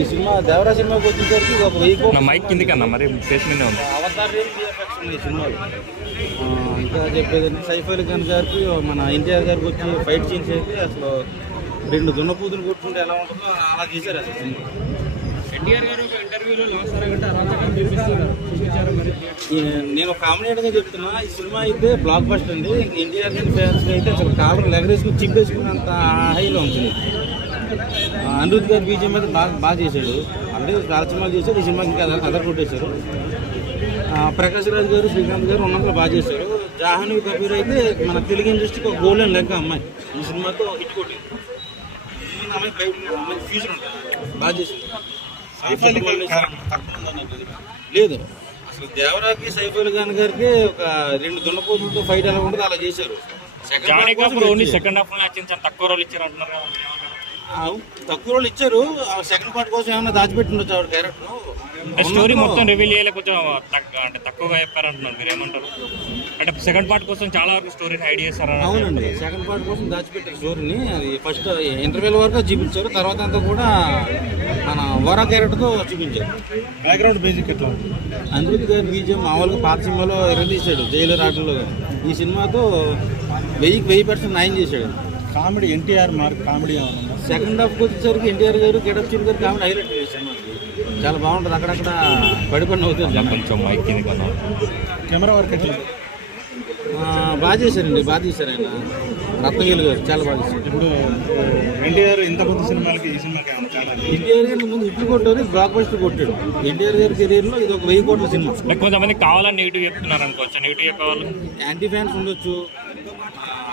ఈ సినిమా దేవరా సినిమాకి వచ్చేసరికి ఒక 1000 కోట్లు మైక్ కింది కన్నా మరి ఫేస్ మీద ఉంది. అవతార్ VFX ఉన్నాయి ఈ సినిమాలో. ఇంకా చెప్పేది సైఫ్ అలీ ఖాన్ గారికి మన ఎన్టీఆర్ గారికి వచ్చి ఫైట్ సీన్స్ అయితే అసలు 2 దున్నపూతులు కొట్టుకుంటే ఎలా ఉంటుందో అలా చేశారు అసలు సినిమా. ఎన్టీఆర్ గారు ఒక ఇంటర్వ్యూలో లాస్ట్ అరగంట అరాచకం చూపించారు. నేను కామెడీగా చెప్తున్నా, ఈ సినిమా అయితే బ్లాక్ బస్టర్ అండి. ఎన్టీఆర్ గారి ఫ్యాన్స్ అయితే అసలు కాలర్ లెగరేసుకుని చింపేసుకున్నంత హైలో ఉంటుంది. అనిరుద్ధ్ గారి బీజం మీద బాగా చేశాడు. అంటే చాలా సినిమాలు చేశాడు, ఈ సినిమాకి ఇంకా కథ కొట్టేశారు. ప్రకాష్ రాజ్ గారు, శ్రీకాంత్ గారు ఉన్నంతలో బాగా చేశారు. జాహ్నవి కపూర్ అయితే మన తెలుగు ఇండస్ట్రీకి ఒక గోల్డెన్ లెక్క అమ్మాయి. ఈ సినిమాతో హిట్ కొట్టింది. అమ్మాయి ఫ్యూచర్ ఉంటుంది, బాగా చేసింది. లేదు అసలు దేవరాకి సైఫ్ అలీ ఖాన్ గారికి ఒక 2 దున్నపోతులతో ఫైట్ ఎలా ఉంటుంది అలా చేశారు. సెకండ్ హాఫ్ తక్కువ రోల్ ఇచ్చారు అంటున్నారు. తక్కువ రోజులు ఇచ్చారు. సెకండ్ పార్ట్ కోసం ఏమన్నా దాచిపెట్టి ఉండొచ్చు ఆవిడ క్యారెక్టర్. స్టోరీ మొత్తం రివీల్ చేయలే, కొంచెం అంటే తక్కువగా చెప్పారంటున్నారు. మీరు ఏమంటారు? అంటే సెకండ్ పార్ట్ కోసం చాలా వరకు స్టోరీని హైడ్ చేశారు. అవునండి, సెకండ్ పార్ట్ కోసం దాచిపెట్టారు స్టోరీని. అది ఫస్ట్ ఇంటర్వ్యూల వరకు చూపించారు, తర్వాత అంతా కూడా మన వరా క్యారెక్టర్తో చూపించారు. బ్యాక్గ్రౌండ్ బేసిక్ ఎట్లా ఉంది? అనిరుద్ధ్ గారి బీజం మామూలుగా పాత సినిమాలో ఎరదీశాడు, జైలర్ ఆటలో. ఈ సినిమాతో 1000% న్యాయం చేశాడు. Comedy NTR mark comedy second హాఫ్కి వచ్చేసరికి ఎన్టీఆర్ గారు, గెటప్ చిన్ గారు కామెడీ హైలైట్ చేశారు. చాలా బాగుంటుంది. అక్కడక్కడ పడిపడిన అవుతుంది. కొంచెం మైక్ కింది కన్నా కెమెరా వర్క్ ఎట్లా బాగా చేశారండి, బాగా తీశారు ఆయన. రత్నగిరి గారు చాలా బాగా చేశారు. ఇప్పుడు ఎన్టీఆర్ ఇంత కొత్త సినిమాలకి ఈ సినిమాకి ఎన్టీఆర్ గారి ముందు హిట్లు కొట్టారు, బ్లాక్ బస్టర్ కొట్టాడు. ఎన్టీఆర్ గారి కెరీర్లో ఇది ఒక 1000 కోట్ల సినిమా. కొంతమంది కావాలని నెగిటివ్ చెప్తున్నారు అనుకోవచ్చు. నెగిటివ్ చెప్పేవాళ్ళు యాంటీ ఫ్యాన్స్ ఉండొచ్చు,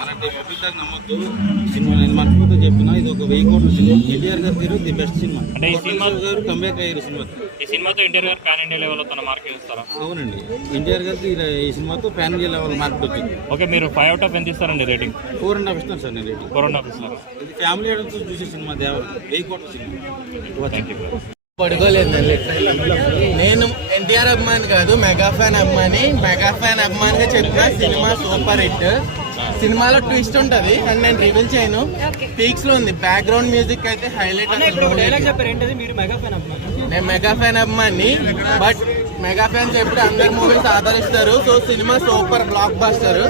అలాంటి పబ్లిక్ నమ్మొద్దు. సినిమా నేను మనస్ఫూర్తిగా చెప్తున్నా, ఇది ఒక 1000 కోట్ల సినిమా. ఎన్టీఆర్ గారి కెరీర్ ది బెస్ట్ సినిమా. అంటే ఈ సినిమా గారు కంబ్యాక్ అయ్యారు సినిమా. ఈ సినిమాతో ఎన్టీఆర్ గారు పాన్ ఇండియా లెవెల్లో తన మార్క్ ఇస్తారా? అవునండి, ఎన్టీఆర్ గారికి ఈ సినిమాతో పాన్ ఇండియా లెవెల్ మార్కెట్ వచ్చింది. ఓకే, మీరు 5 out of ఎంత ఇస్తారండి రేటింగ్? 4.5 ఇస్తాను సార్ నేను రేటింగ్. 4.5 ఇస్తారు. ఇది ఫ్యామిలీ ఆడియన్స్ చూసే సినిమా. దేవర 1000 కోట్ల సినిమా. Thank you. పడుకోలేదు నేను ఎన్టీఆర్ అభిమాని కాదు, మెగా ఫ్యాన్ అభిమాని. మెగా ఫ్యాన్ అభిమానిగా చెప్పిన సినిమా సూపర్ హిట్. సినిమాలో ట్విస్ట్ ఉంటది కానీ నేను రివీల్ చేయను. పీక్స్ లో ఉంది. బ్యాక్గ్రౌండ్ మ్యూజిక్ అయితే హైలైట్. నేను మెగా ఫ్యాన్ అభిమాని, బట్ మెగా ఫ్యాన్స్ ఎప్పుడు అందరి మూవీస్ ఆదరిస్తారు. So cinema super blockbuster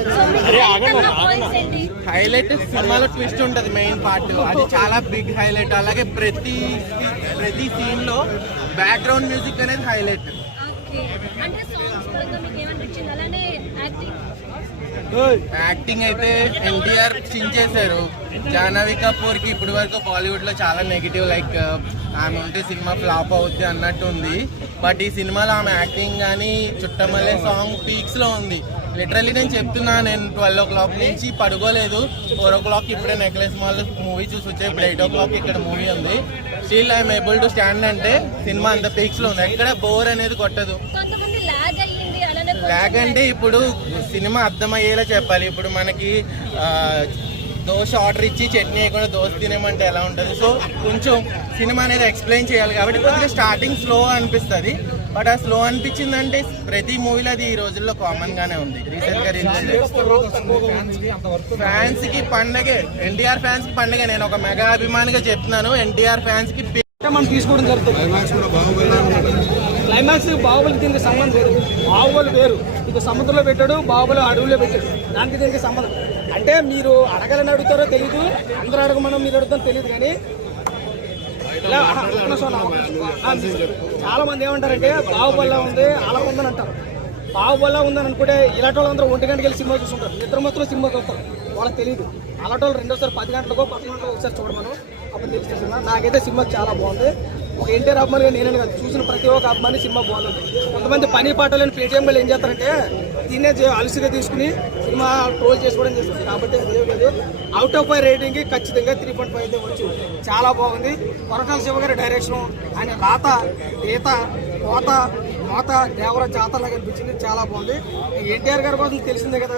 highlight. సినిమాలో ట్విస్ట్ ఉంటది, మెయిన్ పార్ట్ అది చాలా బిగ్ హైలైట్. అలాగే ప్రతి సీన్ లో బ్యాక్గ్రౌండ్ మ్యూజిక్ అనేది హైలైట్. యాక్టింగ్ అయితే ఎన్టీఆర్ చించేశారు. జాహ్నవి కపూర్ కి ఇప్పటి వరకు బాలీవుడ్ లో చాలా నెగిటివ్, లైక్ ఆమె ఉంటే సినిమా ఫ్లాప్ అవుద్ది అన్నట్టు ఉంది. బట్ ఈ సినిమాలో ఆమె యాక్టింగ్ కానీ చుట్టమల్లే సాంగ్ పీక్స్ లో ఉంది. లిటరల్లీ నేను చెప్తున్నా, నేను 12 o'clock నుంచి పడుకోలేదు. 4 o'clock ఇప్పుడే నెక్లెస్ మాల్ మూవీ చూసి వచ్చే. ఇప్పుడు 8 o'clock ఇక్కడ మూవీ ఉంది. Still I'm able to stand. అంటే సినిమా అంత పీక్స్ లో ఉంది, ఎక్కడ బోర్ అనేది కొట్టదు. లాగ్ అంటే ఇప్పుడు సినిమా అర్థమయ్యేలా చెప్పాలి. ఇప్పుడు మనకి దోశ ఆర్డర్ ఇచ్చి చట్నీ వేయకుండా దోశ తినేమంటే ఎలా ఉంటుంది. సో కొంచెం సినిమా అనేది ఎక్స్ప్లెయిన్ చేయాలి కాబట్టి కొద్దిగా స్టార్టింగ్ స్లో అనిపిస్తుంది. బట్ ఆ స్లో అనిపించిందంటే ప్రతి మూవీలో అది ఈ రోజుల్లో కామన్ గానే ఉంది. రీసెంట్ గా ఫ్యాన్స్ కి పండగే, ఎన్టీఆర్ ఫ్యాన్స్ కి పండగే. నేను ఒక మెగా అభిమానిగా చెప్తున్నాను, ఎన్టీఆర్ ఫ్యాన్స్ కి మనం తీసుకోవడం జరుగుతుంది. క్లైమాక్స్ బాహుబలి దీనికి సంబంధం లేదు. బాహుబలి వేరు, ఇది సముద్రంలో పెట్టాడు, బాహుబలి అడవుల్లో పెట్టాడు. దానికి దీనికి సంబంధం అంటే మీరు అడగాలని అడుగుతారో తెలియదు, అందరూ అడగమనం మీరు అడుగుతారో తెలియదు. కానీ చాలా మంది ఏమంటారంటే బాహుబలిలో ఉంది అలా ఉందని అంటారు. బాహుబలిలో ఉందని అనుకుంటే ఇలాంటి వాళ్ళందరూ 1 గంటకి వెళ్ళి సినిమా చూస్తుంటారు. నిద్ర మొత్తం సినిమా చూస్తారు, వాళ్ళకి తెలియదు. అలాంటి వాళ్ళు రెండోసారి 10 గంటలకో 11 గంటలకు ఒకసారి చూడమను, అప్పుడు తెలిసిన సినిమా. నాకైతే సినిమా చాలా బాగుంది. ఒక ఎన్టీఆర్ అభిమానిగా నేనే కాదు, చూసిన ప్రతి ఒక్క అభిమాని సినిమా బాగుంది. కొంతమంది పని పాటలని పేటీఎం వాళ్ళు ఏం చేస్తారంటే దీన్నే అలసిగా తీసుకుని సినిమా ట్రోల్ చేసుకోవడం చేస్తుంది. కాబట్టి అదే అవుట్ ఆఫ్ 5 రేటింగ్కి ఖచ్చితంగా 3.5 అయితే వచ్చు. చాలా బాగుంది. కొరటాల శివ గారి డైరెక్షన్, ఆయన రాత, ఈత, కోత, మోత, దేవర జాతరలాగా అనిపించింది. చాలా బాగుంది. ఎన్టీఆర్ గారి కోసం తెలిసిందే కదా,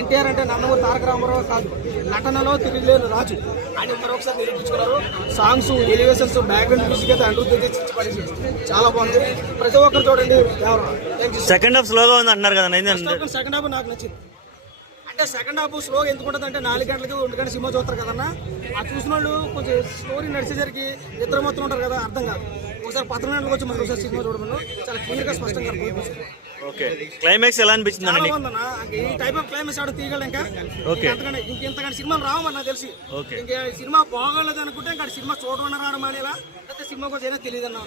ఎన్టీఆర్ అంటే నందమూరి తారక రామారావు కాదు, నటనలో తిరిగిలేని రాజు. ఆయన మరొకసారి నిరూపించుకున్నారు. సాంగ్స్, ఎలివేషన్స్, బ్యాక్గ్రౌండ్ మ్యూజిక్ అయితే అనిరుద్ధి చాలా బాగుంది. ప్రతి ఒక్కరు చూడండి. సెకండ్ హాఫ్ స్లోగా ఉంది అంటున్నారు కదా. సెకండ్ హాఫ్ నాకు నచ్చింది. అంటే సెకండ్ హాఫ్ స్లో ఎందుకు ఉంటుంది అంటే 4 గంటలకి 1 గంట సినిమా చూస్తారు కదన్నా. ఆ చూసిన వాళ్ళు కొంచెం స్టోరీ నడిచేసరికి నిద్ర మొత్తం ఉంటారు కదా, అర్థం కాదు. ఒకసారి 10 గంటలకు వచ్చి మరొకసారి సినిమా చూడమను, చాలా క్లియర్గా స్పష్టంగా అర్థమవుతుంది. ఓకే, క్లైమాక్స్ ఎలా అనిపించింది చాలా అండి? బాగుందన్న. ఈ టైప్ ఆఫ్ క్లైమాక్స్ ఆడ తీయగల ఇంకా ఇంతకంటే సినిమాలు రావమని నాకు తెలిసి. ఇంకా సినిమా బాగోలేదు అనుకుంటే ఇంకా సినిమా చూడమని రావడం అనేలా లేకపోతే సినిమా కోసం ఏదైనా తెలియదు అన్న.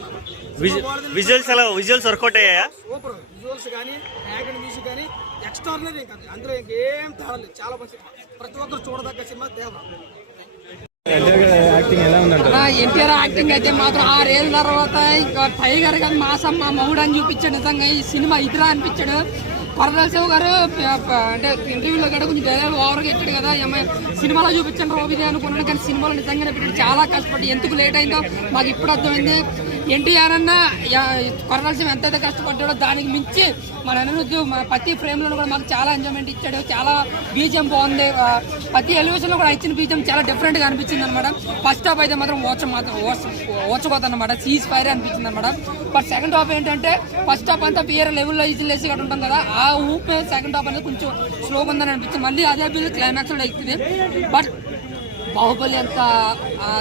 విజువల్స్ వర్కౌట్ అయ్యాయా? సూపర్ విజువల్స్ కానీ బ్యాక్గ్రౌండ్ మ్యూజిక్ కానీ ఎక్స్ట్రాడినరీ. ఇంకా అందులో ఇంకేం తేడా లేదు, చాలా మంచి సినిమా, ప్రతి ఒక్కరు చూడదగ్గ సినిమా తేడా. ఎన్టీఆర్ యాక్టింగ్ అయితే మాత్రం 6 ఏళ్ళ తర్వాత ఇంకా టైగర్ గారు మాసమ్మ మౌడు అని చూపించాడు. నిజంగా ఈ సినిమా ఇదిరా అనిపించాడు. కొరటాల శివ గారు అంటే ఇంటర్వ్యూలో కూడా కొంచెం డైలాగ్ ఓవర్గా ఇచ్చాడు కదా, సినిమాలో చూపించండి రోబిదే అనుకున్నాను, కానీ సినిమాలో నిజంగానే పెట్టాడు. చాలా కష్టపడి ఎందుకు లేట్ అయిందో మాకు ఇప్పుడు అర్థమైంది. ఎన్టీఆర్ అన్న కొరటాల శివ ఎంతైతే కష్టపడ్డాడో దానికి మించి మన అనిరుద్ధ్ ప్రతి ఫ్రేమ్లో కూడా మాకు చాలా ఎంజాయ్మెంట్ ఇచ్చాడు. చాలా బీజిఎం బాగుంది, ప్రతి ఎలివేషన్లో కూడా ఇచ్చిన బీజిఎం చాలా డిఫరెంట్గా అనిపించింది అనమాట. ఫస్ట్ హాఫ్ అయితే మాత్రం ఓచకోదన్నమాట, సీజ్ ఫైర్ అనిపించింది అనమాట. బట్ సెకండ్ హాఫ్ ఏంటంటే ఫస్ట్ హాఫ్ అంతా వేరే లెవెల్లో ఈజీలేసి ఇక్కడ ఉంటాం కదా, ఆ ఊపే సెకండ్ హాఫ్ అనేది కొంచెం స్లోగా ఉందని అనిపించింది. మళ్ళీ అదే బిల్ క్లైమాక్స్లో ఎక్కుతుంది. బట్ బాహుబలి అంత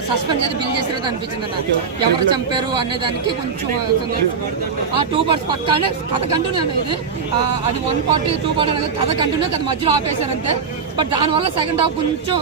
సస్పెన్స్ అయితే బిల్ చేసినట్టు అనిపించింది అన్న. ఎవరు చంపారు అనే దానికి కొంచెం 2 parts పక్కానే కథ కంటిన్యూ అనేది. అది 1 part 2 part అనేది కథ కంటిన్యూ, అది మధ్యలో ఆపేశారు అంతే. బట్ దానివల్ల సెకండ్ హాఫ్ కొంచెం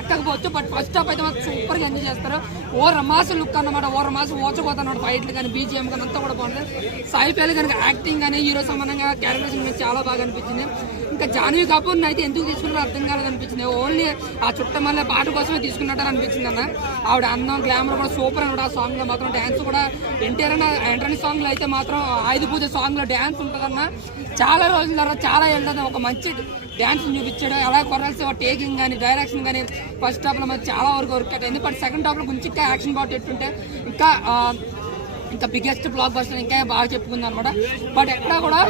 ఎక్కకపోవచ్చు. బట్ ఫస్ట్ హాఫ్ అయితే మాకు సూపర్గా ఎంజాయ్ చేస్తారు. ఓ రమాస లుక్ అన్నమాట, ఓ రమాస ఓచపోతున్నమాట. ఫైట్లు కానీ బీజిఎం కానీ అంతా కూడా బాగుంటుంది. సాయి పేలు కనుక యాక్టింగ్ కానీ హీరో సమానంగా క్యారెక్టర్స్ చాలా బాగా అనిపించింది. ఇంకా జాన్వీ కపూర్ అయితే ఎందుకు తీసుకున్నారో అర్థం కాలేదు అనిపించింది. ఓన్లీ ఆ చుట్టమల్లే పాట కోసమే తీసుకున్నట్టు అనిపించింది అన్న. ఆవిడ అందం గ్లామర్ కూడా సూపర్ అనమాట. ఆ సాంగ్ లో మాత్రం డ్యాన్స్ కూడా ఎన్టీఆర్ అన్న ఎంట్రన్స్ సాంగ్ లో అయితే మాత్రం ఆయుధ పూజ సాంగ్ లో డ్యాన్స్ ఉంటుందన్న. చాలా రోజుల తర్వాత చాలా ఏళ్ళ ఒక మంచి డ్యాన్స్ చూపించాడు. అలాగే కొరాల్సి టేకింగ్ కానీ డైరెక్షన్ కానీ ఫస్ట్ హాఫ్ లో మరి చాలా వరకు వర్కౌట్ అయింది. బట్ సెకండ్ హాఫ్ లో కొంచెం ఇంకా యాక్షన్ బాగా పెట్టుంటే ఇంకా బిగ్గెస్ట్ బ్లాక్ బస్టర్ ఇంకా బాగా చెప్పుకుంది అనమాట. బట్ ఎక్కడ కూడా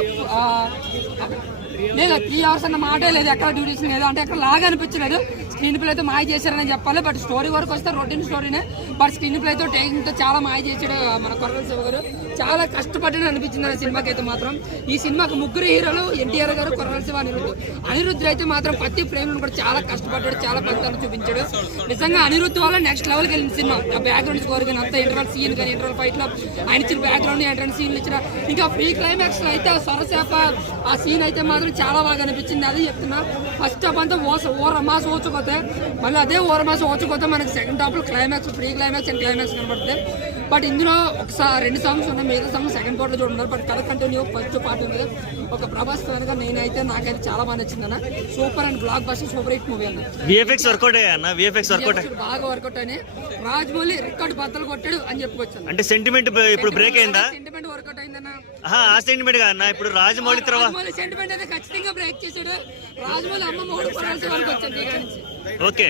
లేదు 3 hours అన్న మాటే లేదు, ఎక్కడ డ్యూరేషన్ లేదు, అంటే ఎక్కడ లాగా అనిపించలేదు. స్క్రీన్ ప్లే అయితే మాయ చేశారని చెప్పాలి. బట్ స్టోరీ వరకు వస్తే రొటీన్ స్టోరీనే. బట్ స్క్రీన్ ప్లేతో టేకింగ్తో చాలా మాయ చేశాడు మన కొరటాల శివ గారు. చాలా కష్టపడ్డాడు అనిపించింది ఆ సినిమాకి అయితే మాత్రం. ఈ సినిమాకి 3 హీరోలు ఎన్టీఆర్ గారు, కొరటాల శివ, అనిరుద్ధ్ అయితే మాత్రం ప్రతి ఫ్రేమ్ కూడా చాలా కష్టపడ్డాడు, చాలా ఫలితాలు చూపించాడు. నిజంగా అనిరుద్ధ్ వల్ల నెక్స్ట్ లెవెల్కి వెళ్ళిన సినిమా. ఆ బ్యాక్గ్రౌండ్ స్కోర్ కానీ అంత ఇంటర్వల్ సీన్ కానీ ఇంటర్వల్ ఫైట్ లో ఆయన ఇచ్చిన బ్యాక్గ్రౌండ్ ఎంట్రన్స్ సీన్లు ఇచ్చిన ఇంకా ఫ్రీ క్లైమాక్స్ లో అయితే సొరసేప ఆ సీన్ అయితే మాత్రం చాలా బాగా అనిపించింది. అదే చెప్తున్నా. ఫస్ట్ హాఫ్ అంతా ఓరమాస ఓచుకోతే మళ్ళీ అదే ఓరమాస ఓచుకోతే మనకి సెకండ్ హాఫ్ లో climax, pre climax and climax కనబడుతుంది. బట్ ఇందులో ఒకసారి 2 సాంగ్స్ ఉన్నాయి, మిగతా సాంగ్స్ సెకండ్ పార్ట్ లో చూడన్నారు. బట్ కథ కంటిన్యూ ఫస్ట్ పార్ట్ ఉంది. ఒక ప్రభాస్ కనుక నాకైతే చాలా బాగా నచ్చింది అన్న. Super and block buster super hit movie అన్న. విఎఫ్ఎక్స్ వర్కౌట్ అయ్యా అన్న? విఎఫ్ఎక్స్ వర్కౌట్ బాగా వర్కౌట్ అని రాజమౌళి రికార్డు బద్దలు కొట్టాడు అని చెప్పుకోవచ్చు. అంటే సెంటిమెంట్ ఇప్పుడు బ్రేక్ అయిందా? సెంటిమెంట్ వర్కౌట్ అయిందన్న. ఆ సెంటిమెంట్ గా అన్న ఇప్పుడు రాజమౌళి తర్వాత సెంటిమెంట్ అయితే ఖచ్చితంగా బ్రేక్ చేశాడు. రాజమౌళి అమ్మ మూడు పడాల్సి వాళ్ళకి వచ్చాడు. ఓకే.